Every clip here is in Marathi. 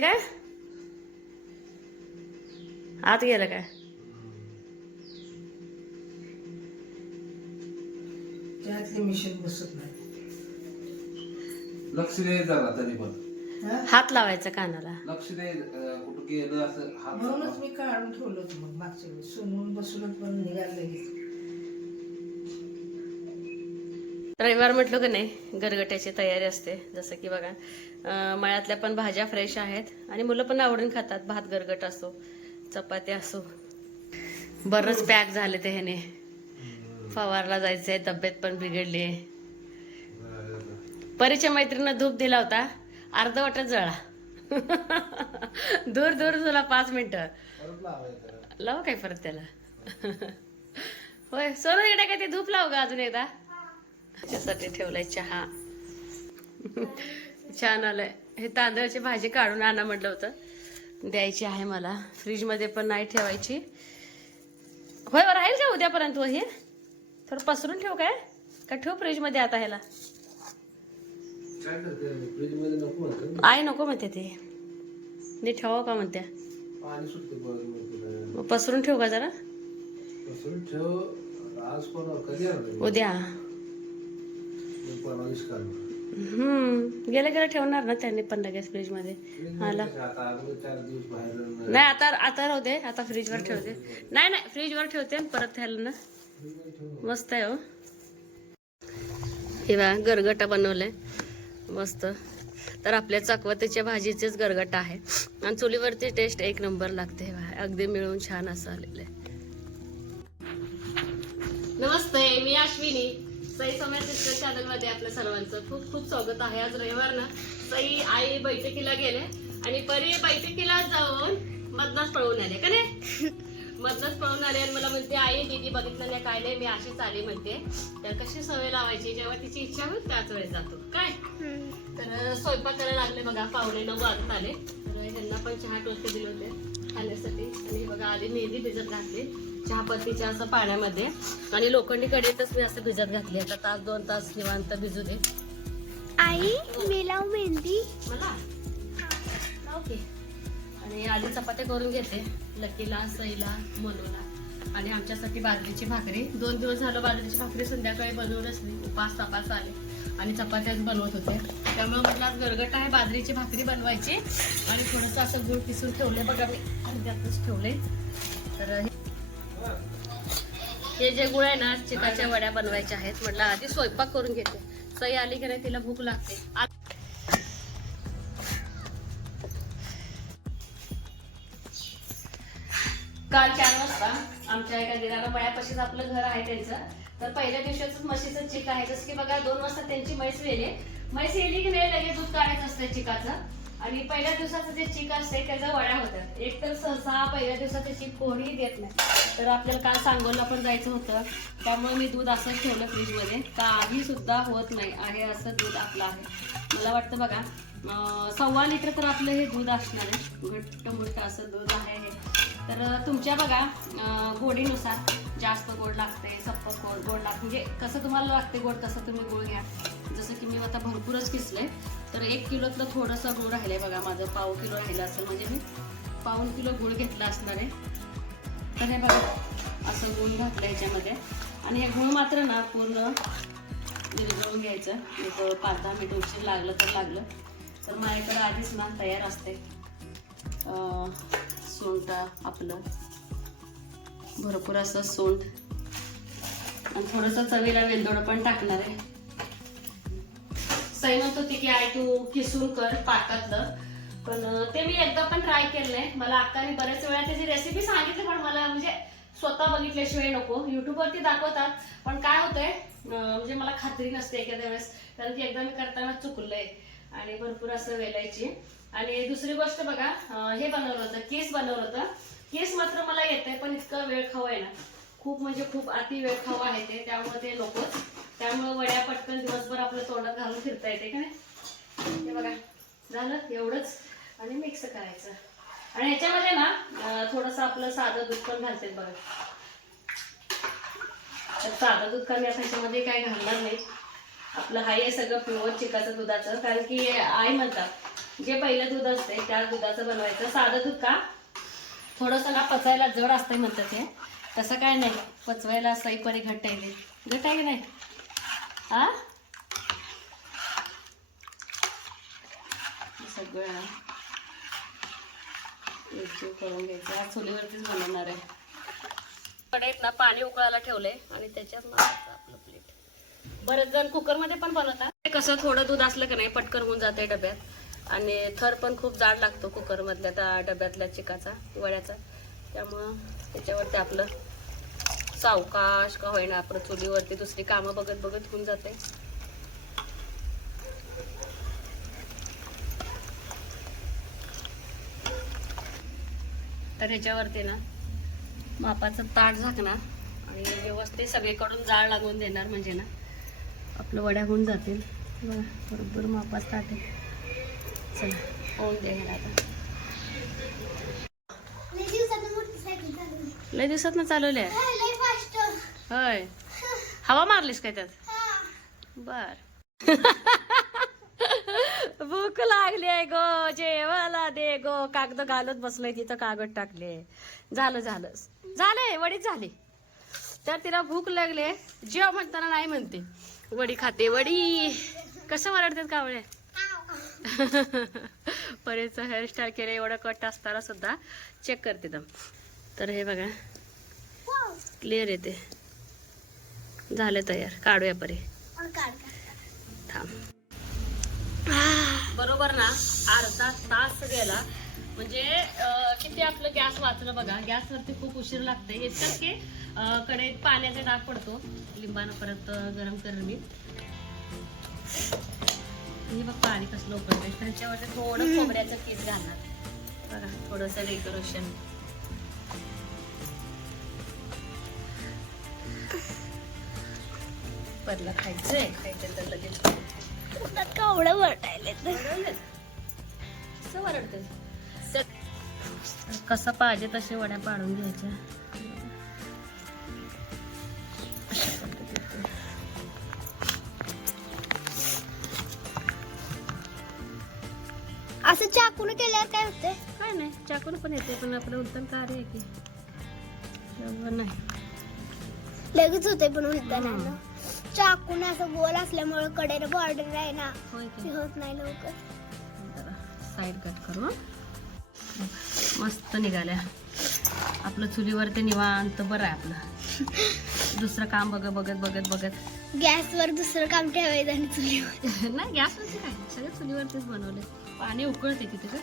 काय? आत गेलं काय? त्यातले मिशन बसत नाही. लक्ष दे जरा तरी पण. हा? हात लावायचा कानाला. लक्ष दे अं, कुठं गेलं असं म्हणूनच मी काढून ठेवलं होतं मग मागच्या वेळेस. सोनून बसूनच पण निघायला लगेच. रविवार म्हटलं की नाही गरगट्याची तयारी असते. जसं की बघा मळ्यातल्या पण भाज्या फ्रेश आहेत आणि मुलं पण आवडून खातात. भात गरगट असो चपाती असो. बरंच पॅक झाले ते ह्याने. फवारला जायचंय तब्येत पण बिघडली परीच्या मैत्रिणीनं धूप दिला होता. अर्ध वाटत जळा. दूर दूर तुला पाच मिनिटं. परत लाव काय परत त्याला. होय सोनं इकडे काय ते धूप लाव ग अजून एकदा. त्याच्यासाठी ठेवलाय चहा. छान आलंय. हे तांदळाची भाजी काढून आणा म्हटलं होतं. द्यायची आहे मला. फ्रीजमध्ये पण नाही ठेवायची. होय राहील का उद्यापर्यंत हे थोडं पसरून ठेव काय? का ठेव फ्रीजमध्ये आता ह्याला? मध्ये नको म्हणतो आई नको म्हणते ते. नीट ठेवावं का म्हणत्या मग पसरून ठेवू का जरा? ठेव. उद्या. हम्म गेलं गेलं ठेवणार ना त्यांनी पण लगेच फ्रीजमध्ये फ्रीज आला. नाही आता आता राहू दे आता फ्रीजवर ठेवते. नाही नाही फ्रीजवर ठेवते आणि परत ह्याला ना. मस्त आहे हो. हे बघा गरगटा बनवलंय. मस्त. तर आपल्या चकवतीच्या भाजीचेच गरगटा आहे. आणि चुलीवरची टेस्ट एक नंबर लागते हे बघा. अगदी मिळून छान असं आलेलं आहे. नमस्ते मी अश्विनी. सई समय सिस्टर चॅनलमध्ये आपल्या सर्वांचं खूप खूप स्वागत आहे. आज रविवार ना सई आई बैठकीला गेले आणि परी बैठकीला जाऊन मधनाच पळवून आले का नाही? मधनच पळून आले आणि मला म्हणते आई दीदी बघितलं नाही काय नाही मी अशीच आली म्हणते. तर कशी सवय लावायची? जेव्हा तिची इच्छा होईल त्याच वेळेस जातो. काय? तर स्वयंपाक करायला लागले बघा पावणे नऊ वाजत आले. तर ह्यांना पण चहा टोस्ट दिले होते खाण्यासाठी. आणि बघा आधी मेहंदी भिजत घातली. चहापत्तीच्या असं पाण्यामध्ये. आणि लोखंडी कढईतच मी असं भिजत घातली आता तास दोन तास निवांत भिजू दे. आई मी लावू मेहंदी. मला? ओके. आणि आधी चपात्या करून घेते. लकीला सईला मनूला. आणि आमच्यासाठी बाजरीची भाकरी. दोन दिवस झालं बाजरीची भाकरी संध्याकाळी बनवूनच नाही. उपास तपास आले. आणि चपात्याच बनवत होते. त्यामुळे म्हटलं आज गरगट आहे बाजरीची भाकरी बनवायची. आणि थोडंसं असं गुळ पिसून ठेवले बघा मी अर्ध्यातच ठेवले तर हे- जे गुळ आहे ना चिकाच्या वड्या बनवायच्या आहेत. म्हटलं आधी स्वयंपाक करून घेते. सई आली की नाही तिला भूक लागते. काल चार वाजता आमच्या एका दिराला मळ्यापाशीच आपलं घर आहे त्यांचं. तर पहिल्या दिवशीच म्हशीचं चिक आहे. जसं की बघा दोन वाजता त्यांची म्हैस वेली म्हैस येली की नाही लगेच दूध काढायचं असतं चिकाचं. आणि पहिल्या दिवसाचं जे चिक असते त्याचा वड्या होतात एक तर सहसा पहिल्या दिवसाचे चिक कोणीही देत नाही. तर आपल्याला काल सांगोला पण जायचं होतं. त्यामुळे मी दूध असंच ठेवलं फ्रीजमध्ये. काही सुद्धा होत नाही आहे असं दूध आपलं आहे. मला वाटतं बघा सव्वा लिटर तर आपलं हे दूध असणार आहे. घट्ट मोठं असं दूध आहे हे. तर तुमच्या बघा गोडीनुसार जास्त गोड लागते सप्पक गोड गोड लागते म्हणजे कसं तुम्हाला लागते गोड तसं तुम्ही गोड घ्या. जसं की मी आता भरपूरच किसलंय तर एक किलोतलं थोडंसं गुळ राहिलंय बघा माझं पाव किलो राहिलं असेल म्हणजे मी पाऊन किलो गुळ घेतला असणार आहे. तर हे बघा असं गुळ घातलं याच्यामध्ये. आणि हे गुळ मात्र ना पूर्ण विरघळून घ्यायचं. एक पाच दहा मिनिट उशीर लागलं तर लागलं. तर माझ्याकडं आधीच ना तयार असते. अं, आपलं. भरपूर असं सोंड. आणि थोडंसं चवीला वेलदोडं पण टाकणार आहे. सई म्हणत होती की आय तू किसून कर पाकातलं. पण ते मी एकदा पण ट्राय केलंय. मला अक्काने बऱ्याच वेळा त्याची रेसिपी सांगितली पण मला म्हणजे स्वतः बघितल्याशिवाय नको. युट्यूबवरती दाखवतात. पण काय होतंय म्हणजे मला खात्री नसते एखाद्या वेळेस. कारण की एकदा मी करताना चुकलंय. आणि भरपूर असं वेलायची. आणि दुसरी गोष्ट बघा हे बनवलं होतं केस बनवलं होतं. केस मात्र मला येतंय पण इतकं वेळ खाऊ आहे ना. खूप म्हणजे खूप अति वेळ खाऊ आहे ते त्यामुळे ते त्यामुळे वड्या पटकन दिवसभर आपलं तोंडात घालून फिरता येते का नाही? बघा झालं? एवढंच. आणि मिक्स करायचं. आणि ह्याच्यामध्ये ना अं, थोडंसं आपलं साधं दूध पण घालते बघा. तर साधं दूध कमी आता ह्याच्यामध्ये काय घालणार नाही. आपलं हाय आहे सगळं प्युअर चिकाचं दुधाचं. कारण की आई म्हणतात जे पहिलं दूध असते त्या दुधाचं बनवायचं. साधं दूध का? थोडंसं ना पचायला जड असतंय म्हणतात हे. तसं काय नाही. पचवायला सईपरी घट्ट आहे घट घट्ट आहे की नाही. आ? सगळं. एकजीव करून घ्यायचं. आज चुलीवरतीच बनवणार आहे. कडेत ना पाणी उकळायला ठेवलंय आणि त्याच्यात मारायचं आपलं प्लेट बरेच जण कुकरमध्ये पण बनवतात. ते कसं थोडं दूध असलं की नाही पटकन होऊन जाते डब्यात. आणि थर पण खूप जाड लागतो कुकरमधल्या त्या डब्यातल्या चिकाचा वड्याचा. त्यामुळं त्याच्यावरती आपलं सावकाश का होईना आपलं चुलीवरती दुसरी कामं बघत बघत होऊन जाते. तर ह्याच्यावरती ना मापाचं ताट झाकणार आणि व्यवस्थित सगळीकडून जाळ लागून देणार म्हणजे ना आपलं वड्या होऊन जातील. बरोबर मापात ताट आहे. चला. होऊन देणार आता. लय दिवसात ना चालवले. आहे? होय हवा मारलीस काय त्यात? बर. भूक लागली आहे गो जेवायला दे गो. कागद घालत बसलोय तिथं कागद टाकले. झालं झालं. झालंय वडीच झाली. तर तिला भूक लागले जेव म्हणताना नाही म्हणते. वडी खाते वडी. कसं वरडतात कावळे परीचं हेअरस्टाईल केलं एवढं कट असताना सुद्धा चेक करते दम. तर हे बघा. क्लिअर येते झालं तयार. काढूया परी. थांब. बरोबर ना? अर्धा तास गेला. म्हणजे किती आपलं गॅस वाचलं बघा. गॅसवरती खूप उशीर लागते इतकंच की अं, कढईत पाण्याचा डाग पडतो. लिंबानं परत गरम करेन मी. हे बघ पाणी कसलं उकळतंय त्याच्यावरती थोडं खोबऱ्याचं किस घालणार. बघा थोडंसं डेकोरेशन परला खायचंय खायचं तर लगेच कावडं वरटायले कसं वरडते कसं पाहिजे तसे वड्या पाडून घ्यायच्या? केल्यावर काय होते काय नाही चाकून पण येते पण आपलं उत्तम कार्य आहे की. त्यामुळं नाही. लगेच होते पण उलटण्यानं चाकून असं गोल असल्यामुळे कडेला बॉर्डर आहे ना. होय ती होत नाही लवकर. साईड कट करू हं. मस्त निघाल्या. आपलं चुलीवरती निवांत बरं आहे आपलं. दुसरं काम बघत बघत बघत बघत. गॅसवर दुसरं काम ठेवायचं आणि चुलीवर. नाही गॅसवरती काय? सगळं चुलीवरतीच बनवले पाणी उकळते तिथे का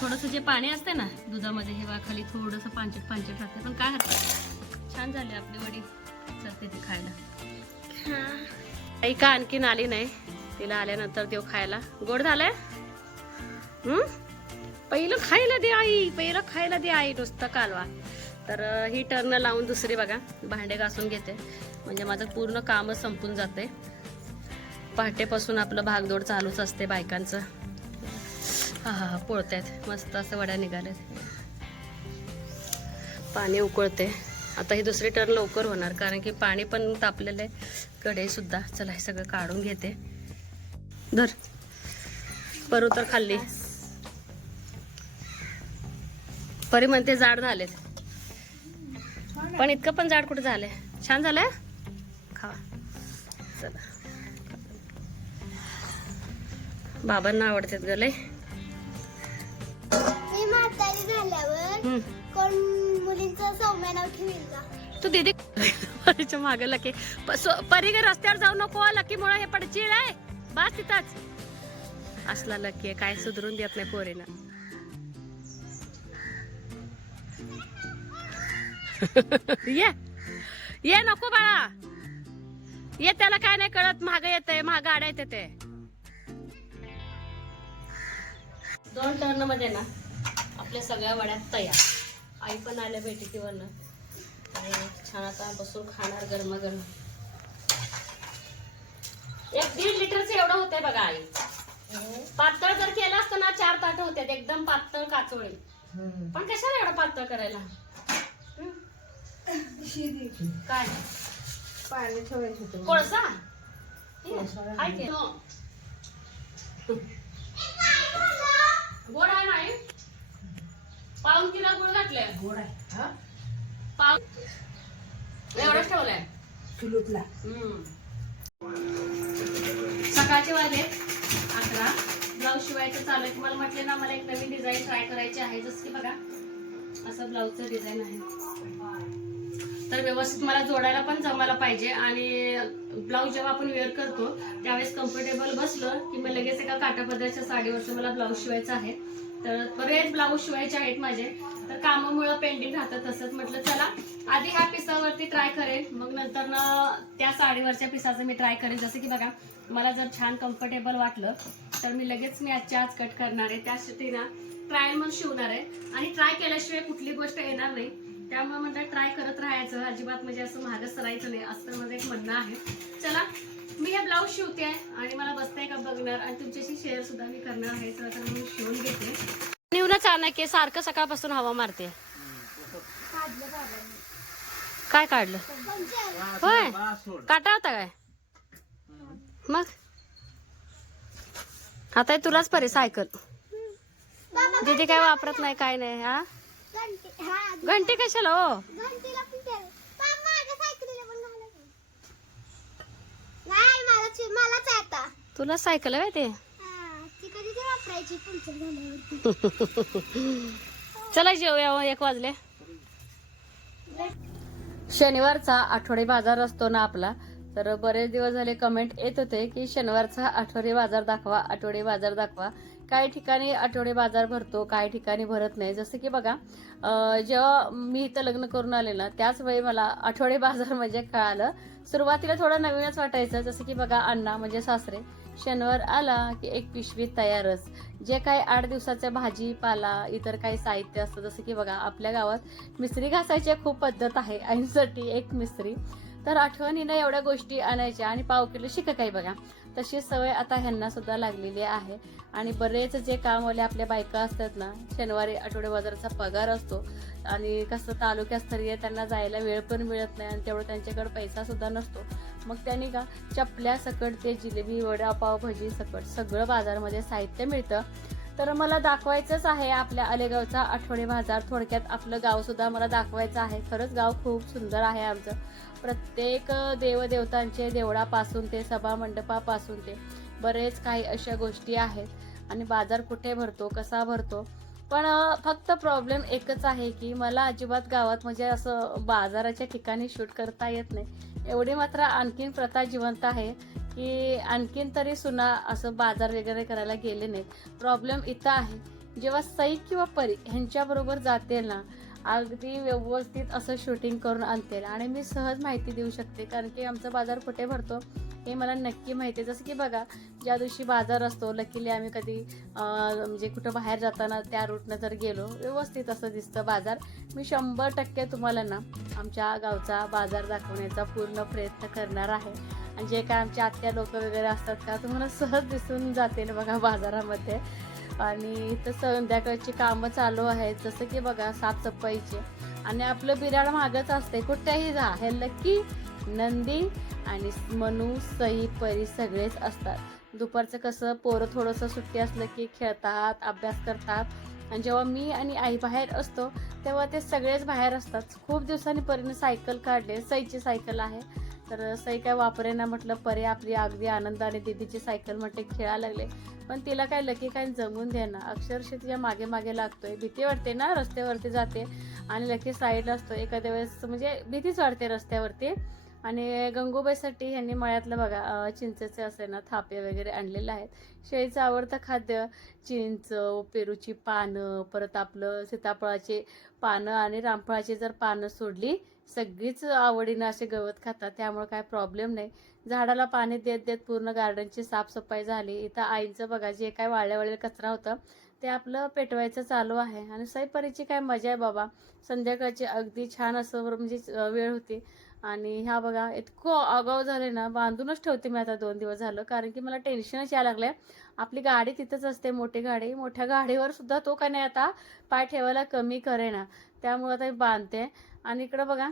थोडंसं जे पाणी असते ना दुधामध्ये हे खाली थोडंसं पांचट पांचट राहते पण काय हरकत छान झाली आपली वडी चलते ती खायला. हा. आई का आणखीन आली नाही? तिला आल्यानंतर देव खायला. गोड झालंय? हम्म पहिलं खायला दे आई पहिलं खायला दे आई नुसतं कालवा. तर ही टर्न लावून दुसरी बघा. भांडे घासून घेते. म्हणजे माझं पूर्ण कामच संपून जाते. पहाटेपासून आपलं भागदौड चालूच असते बायकांचं. हा हा पोळतायत. मस्त असं वड्या निघाल्यात. पाणी उकळते. आता ही दुसरी टर्न लवकर होणार कारण की पाणी पण तापलेलं आहे. कढईसुद्धा चला हे सगळं काढून घेते. धर. परू तर खाल्ली. परी म्हणते जाड झालेत. पण इतकं पण जाड कुठे झालंय? छान झालंय? खा चला. बाबांना आवडतात गले तू दीदी परीच्या मागे लकी. परी ग रस्त्यावर जाऊ नको लकी मुळे हे पडचिळ आहे. बास तिथंच. असला लकी आहे काय सुधरून देत नाही पोरीनं. ये. ये नको बाळा. ये त्याला काय नाही कळत महाग येते महाग गाड्या येते ते. दोन टर्नमध्ये ना आपल्या सगळ्या वड्यात तयार. आई पण आल्या भेटीतीवरनं. आणि छान आता बसून खाणार गरमागरम. एक दीड लिटरचं एवढं होतंय बघा आई. पातळ जर केलं असतं ना चार ताट होते एकदम पातळ काचोळी. पण कशाला एवढं पातळ करायला? काय? पाणी ठेवायचं होतं. कोळसा? कोळसा हाय की? हो. गोड आहे नाही पाऊन किलो गुळ घातले गोड आहे. हा? पाव एवढंच ठेवलंय. किलोतला हम्म. सकाळचे वाजले अकरा. ब्लाऊज शिवायचं चालू आहे. तुम्हाला म्हटले ना मला एक नवीन डिझाईन ट्राय करायची आहे. जसं की बघा असं ब्लाऊजचं डिझाईन आहे. तर व्यवस्थित मला जोडायला पण जमायला पाहिजे आणि ब्लाऊज जेव्हा आपण वेअर करतो त्यावेळेस कम्फर्टेबल बसलं की मग लगेच एका काटापदराच्या साडीवरचं मला ब्लाऊज शिवायचं आहे. तर बरेच ब्लाऊज शिवायचे आहेत माझे. तर कामामुळं पेंडिंग राहतं तसंच. म्हटलं चला आधी ह्या पिसावरती ट्राय करेन. मग नंतर ना त्या साडीवरच्या पिसाचं मी ट्राय करेन. जसं की बघा मला जर छान कम्फर्टेबल वाटलं तर मी लगेच मी आजच्या आज कट करणार आहे. त्यासाठी ना ट्रायल म्हणून शिवणार आहे. आणि ट्राय केल्याशिवाय कुठली गोष्ट येणार नाही. त्यामुळे म्हणतात ट्राय करत राहायचं. अजिबात म्हणजे असं महाग सरायचं नाही. असं माझं एक म्हणणं आहे. चला मी हे ब्लाऊज शिवते आणि मला बसताय का बघणार आणि तुमच्याशी शेअर सुद्धा मी करणार आहे. चला तर मी शिवून घेते. निवनच चाणक्य सारखं सकाळपासून हवा मारते. काय काढलं? होय. काटा होता काय? मग? आता तुलाच परे सायकल दीदी काय वापरत नाही काय नाही हा? घंटी हा? घंटी कशाला हो तुला सायकल आहे ते? हा, चला जेवूया हो, एक वाजले. शनिवारचा आठवडी बाजार असतो ना आपला तर बरेच दिवस झाले कमेंट येत होते की शनिवारचा आठवडे बाजार दाखवा आठवडे बाजार दाखवा. काही ठिकाणी आठवडे बाजार भरतो काही ठिकाणी भरत नाही. जसं की बघा जेव्हा मी इथं लग्न करून आले ना त्याच वेळी मला आठवडे बाजार म्हणजे कळालं. सुरुवातीला थोडं नवीनच वाटायचं. जसं की बघा अण्णा म्हणजे सासरे शनिवार आला की एक पिशवी तयारच. जे काही आठ दिवसाच्या भाजीपाला इतर काही साहित्य असतं जसं की बघा आपल्या गावात मिसरी घासायची खूप पद्धत आहे आईंसाठी एक मिसरी. तर आठवणीनं एवढ्या गोष्टी आणायच्या आणि पाव किलो शिका काही बघा. तशी सवय आता ह्यांना सुद्धा लागलेली आहे. आणि बरेच जे कामवाले आपल्या बायका असतात ना शनिवारी आठवडे बाजाराचा पगार असतो. आणि कसं तालुक्यास्तरीय त्यांना जायला वेळ पण मिळत नाही आणि तेवढं त्यांच्याकडे पैसा सुद्धा नसतो. मग त्यांनी का चपल्या सकट ते जिलेबी वडापाव भजी सकट सगळं बाजारमध्ये साहित्य मिळतं. तर मला दाखवायचंच आहे आपल्या अलेगावचा आठवडे बाजार थोडक्यात आपलं गाव सुद्धा मला दाखवायचं आहे. खरंच गाव खूप सुंदर आहे आमचं. प्रत्येक देवदेवतांचे देवळापासून ते सभा मंडपापासून ते बरेच काही अशा गोष्टी आहेत. आणि बाजार कुठे भरतो कसा भरतो? पण फक्त प्रॉब्लेम एकच आहे की मला अजिबात गावात म्हणजे असं बाजाराच्या ठिकाणी शूट करता येत नाही. एवढी मात्र आणखीन प्रथा जिवंत आहे की आणखीन तरी सुना असं बाजार वगैरे करायला गेले नाहीत. प्रॉब्लेम इथं आहे. जेव्हा सई किंवा परी ह्यांच्याबरोबर जाते ना अगदी व्यवस्थित असं शूटिंग करून आणते आणि मी सहज माहिती देऊ शकते कारण की आमचा बाजार कुठे भरतो हे मला नक्की माहिती आहे. जसं की बघा ज्या दिवशी बाजार असतो लकीली आम्ही कधी म्हणजे कुठं बाहेर जाताना त्या रूटनं जर गेलो व्यवस्थित असं दिसतं बाजार. मी शंभर टक्के तुम्हाला ना आमच्या गावचा बाजार दाखवण्याचा पूर्ण प्रयत्न करणार आहे. आणि जे काय आमच्या आत्या लोक वगैरे असतात का तुम्हाला सहज दिसून जातील बघा बाजारामध्ये. आणि तसं संध्याकाळची कामं चालू आहेत जसं की बघा साफसफाईचे. आणि आपलं बिराड मागच असते कुठेही जा. हे लकी नंदी आणि मनू सई परी सगळेच असतात. दुपारचं कसं पोरं थोडंसं सुट्टी असलं की खेळतात अभ्यास करतात. आणि जेव्हा मी आणि आई बाहेर असतो तेव्हा ते सगळेच बाहेर असतात. खूप दिवसांनी परीने सायकल काढले सईची सायकल आहे. तर सई काय वापरे ना म्हटलं परे आपली अगदी आनंदाने दिदीची सायकल म्हटले खेळायला लागले. पण तिला काय लकी काय जमून द्या ना अक्षरशः तिच्यामागे मागे लागतोय. भीती वाटते ना रस्त्यावरती जाते आणि लकी साईडला असतो. एखाद्या वेळेस म्हणजे भीतीच वाटते रस्त्यावरती. आणि गंगूबाईसाठी ह्यांनी मळ्यातलं बघा चिंचेचे असे ना थापे वगैरे आणलेले आहेत. शेळीचं आवडतं खाद्य? चिंच पेरूची पानं परत आपलं सीताफळाचे पानं आणि रामफळाची जर पानं सोडली सगळीच आवडीनं असे गवत खातात त्यामुळे काय प्रॉब्लेम नाही. झाडाला पाणी देत देत पूर्ण गार्डनची साफसफाई झाली. इथं आईचं बघा जे काय वाळल्या वाळले कचरा होतं ते आपलं पेटवायचं चालू आहे. आणि सईपरीची काय मजा आहे बाबा. संध्याकाळची अगदी छान असं म्हणजे वेळ होती. आणि ह्या बघा इतकं आगाव झाले ना बांधूनच ठेवते मी आता दोन दिवस झालं. कारण की मला टेन्शनच यायला लागलंय. आपली गाडी तिथंच असते मोठी गाडी. मोठ्या गाडीवर सुद्धा तो का नाही आता पाय ठेवायला कमी करेना. त्यामुळे आता मी बांधते. आणि इकडं बघा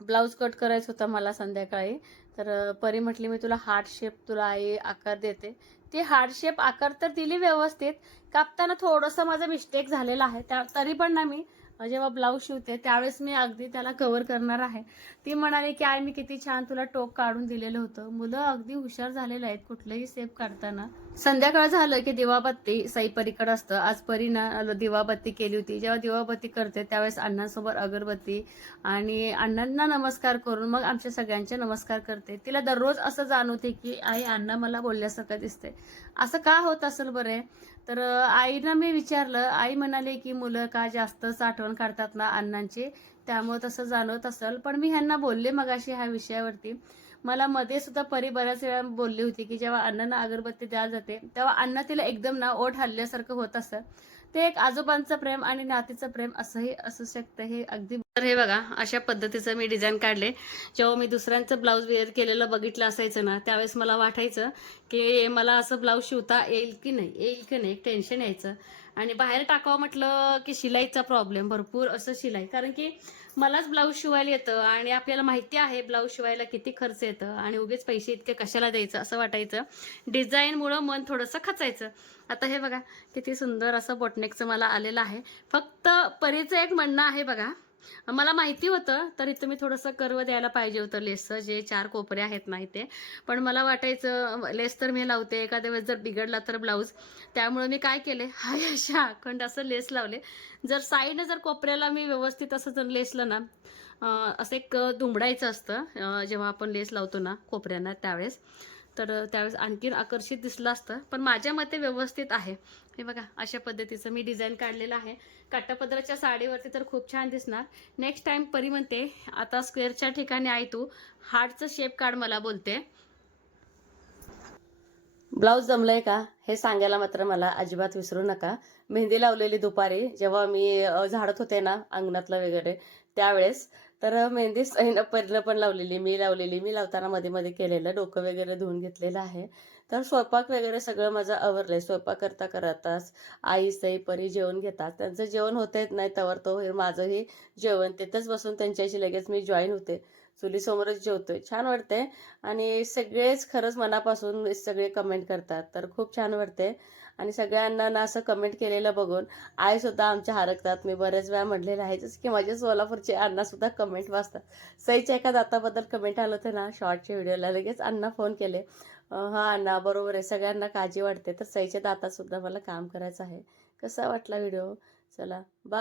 ब्लाऊज कट करायचं होतं मला संध्याकाळी. तर परी म्हटली मी तुला हार्ट शेप तुला आई आकार देते. ती ती हार्ड शेप आकार तर दिली व्यवस्थित. कापताना थोडंसं माझं मिस्टेक झालेलं आहे. त्या तरी पण ना मी जेव्हा ब्लाऊज शिवते त्यावेळेस मी अगदी त्याला कव्हर करणार आहे. ती म्हणाली की आई मी किती छान तुला टोक काढून दिलेलं होतं. मुलं अगदी हुशार झालेले आहेत कुठलंही सेप काढताना. संध्याकाळ झालं की दिवाबत्ती साई परीकडे असतं. आज परीनं दिवाबत्ती केली होती. जेव्हा दिवाबत्ती करते त्यावेळेस अण्णांसोबत अगरबत्ती आणि अण्णांना नमस्कार करून मग आमच्या सगळ्यांचे नमस्कार करते. तिला दररोज असं जाणवते की आई अण्णा मला बोलल्यासारखं दिसते असं का होत असेल बरे? तर आईना आईनं मी विचारलं आई म्हणाले की मुलं का जास्त आठवण काढतात ना अण्णांची? त्यामुळे तसं जाणवत असेल. पण मी ह्यांना बोलले मगाशी ह्या विषयावरती. मला मध्ये सुद्धा परी बऱ्याच वेळा बोलली होती की जेव्हा अण्णांना अगरबत्ती द्या जाते तेव्हा अण्णा तिला एकदम ना ओठ हल्ल्यासारखं होत असतं ते एक आजोबांचं प्रेम आणि नातीचं प्रेम असंही असू शकतं हे अगदी तर हे बघा अशा पद्धतीचं मी डिझाईन काढले. जेव्हा मी दुसऱ्यांचं ब्लाऊज वेअर केलेलं बघितलं असायचं ना त्यावेळेस मला वाटायचं की मला असं ब्लाऊज शिवता येईल की नाही? येईल की नाही? एक टेन्शन यायचं. आणि बाहेर टाकावं म्हटलं की शिलाईचा प्रॉब्लेम भरपूर असं शिलाई. कारण की मलाच ब्लाऊज शिवायला येतं आणि आपल्याला माहिती आहे ब्लाऊज शिवायला किती खर्च येतं आणि उगेच पैसे इतके कशाला द्यायचं असं वाटायचं. डिझाईनमुळं मन थोडंसं खचायचं. आता हे बघा किती सुंदर असं बोटनेकचं मला आलेलं आहे. फक्त परीचं एक म्हणणं आहे बघा. मला माहिती होतं तर इथं मी थोडंसं कर्व द्यायला पाहिजे होतं लेसचं जे चार कोपरे आहेत ना इथे. पण मला वाटायचं लेस तर मी लावते एखाद्या वेळेस जर बिघडला तर ब्लाऊज. त्यामुळे मी काय केले? हाय अशा अखंड असं लेस लावले. जर साईडनं जर कोपऱ्याला मी व्यवस्थित असं जर लेसलं ना असं एक दुमडायचं असतं जेव्हा आपण लेस लावतो ना कोपऱ्यांना त्यावेळेस तर त्यावेळेस आणखीन आकर्षित दिसलं असतं. पण माझ्या मते व्यवस्थित आहे. हे बघा अशा पद्धतीचं मी डिझाईन काढलेलं आहे. काटापदराच्या साडीवरती तर खूप छान दिसणार. नेक्स्ट टाइम परी म्हणते आता स्क्वेअरच्या ठिकाणी आहे तू. हार्टचं शेप काढ मला बोलते. ब्लाऊज जमलंय का? हे सांगायला मात्र मला अजिबात विसरू नका. मेहंदी लावलेली दुपारी जेव्हा मी झाडत होते ना अंगणातलं वगैरे त्यावेळेस तर मेहंदी सैनं परीनं पण लावलेली मी लावलेली मी लावताना मध्ये मध्ये केलेलं डोकं वगैरे धुवून घेतलेलं आहे. तर स्वयंपाक वगैरे सगळं माझं आवरलंय. स्वयंपाक करता करताच आई सई परी जेवण घेतात. त्यांचं जेवण होत येत नाही तवर तो हे माझंही जेवण तिथंच बसून त्यांच्याशी लगेच मी जॉईन होते. चुलीसमोरच जेवतोय. छान वाटते आणि सगळेच खरंच मनापासून सगळे कमेंट करतात. तर खूप छान वाटते आणि सगळ्यांना ना असं कमेंट केलेलं बघून आई सुद्धा आमच्या हरकतात. मी बऱ्याच वेळा म्हटलेलं आहे जसं की माझे सोलापूरचे अण्णा सुद्धा कमेंट वाचतात. सईच्या एका दाताबद्दल कमेंट आलं होतं ना शॉर्टच्या व्हिडिओला लगेच अण्णा फोन केले. हा अण्णा बरोबर आहे सगळ्यांना काळजी वाटते तर सईच्या दातात सुद्धा मला काम करायचं आहे. कसा वाटला व्हिडिओ चला बा